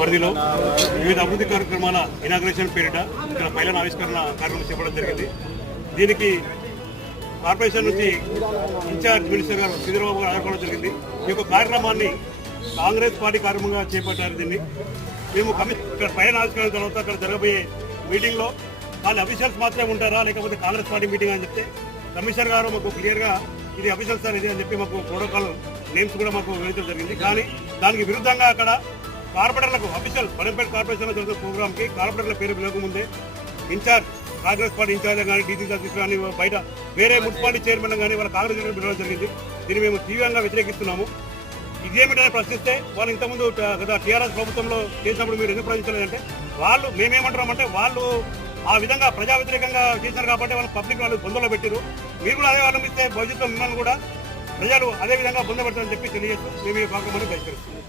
పరిధిలో వివిధ అభివృద్ధి కార్యక్రమాల ఇనాగ్రేషన్ పేరిట ఇక్కడ పైలన్ ఆవిష్కరణ కార్యక్రమం చేపట్టడం జరిగింది. దీనికి కార్పొరేషన్ నుంచి ఇన్ఛార్జ్ మినిస్టర్ గారు శ్రీధరబాబు గారు ఆదర్శపడడం జరిగింది. ఈ యొక్క కార్యక్రమాన్ని కాంగ్రెస్ పార్టీ కార్యక్రమంగా చేపట్టారు. దీన్ని మేము ఇక్కడ పైలన్ ఆవిష్కరణ తర్వాత అక్కడ జరగబోయే మీటింగ్లో వాళ్ళు అఫీషియల్స్ మాత్రమే ఉంటారా లేకపోతే కాంగ్రెస్ పార్టీ మీటింగ్ అని చెప్తే కమిషనర్ గారు మాకు క్లియర్గా ఇది అఫీషియల్స్ సార్ ఇది అని చెప్పి మాకు ప్రోటోకాల్ నేమ్స్ కూడా మాకు వివరించడం జరిగింది. కానీ దానికి విరుద్ధంగా అక్కడ కార్పొరేటర్లకు అఫీషియల్ బడంపేట కార్పొరేషన్లో జరుగుతున్న ప్రోగ్రామ్కి కార్పొరేటర్ల పేరు పిలవకముందే ఇన్ఛార్జ్ కాంగ్రెస్ పార్టీ ఇన్ఛార్జ్ కానీ డీసీ ఆఫీసర్ కానీ బయట వేరే మున్సిపాలిటీ చైర్మన్ కానీ వాళ్ళ కాంగ్రెస్ పిలవడం జరిగింది. దీన్ని మేము తీవ్రంగా వ్యతిరేకిస్తున్నాము. ఇదేమిటని ప్రశ్నిస్తే వాళ్ళు ఇంతకుముందు గత టీఆర్ఎస్ ప్రభుత్వంలో చేసినప్పుడు మీరు ఎందుకు ప్రశ్నించలేదంటే వాళ్ళు మేమేమంటున్నామంటే వాళ్ళు ఆ విధంగా ప్రజా వ్యతిరేకంగా చేశారు కాబట్టి వాళ్ళు పబ్లిక్ వాళ్ళు బొందలో పెట్టారు. మీరు కూడా అదే అవలంబిస్తే భవిష్యత్తులో మిమ్మల్ని కూడా ప్రజలు అదే విధంగా బొంద పెడతారని చెప్పి తెలియజేస్తూ మేము ఈ కార్యక్రమాన్ని బహిష్కరిస్తున్నాం.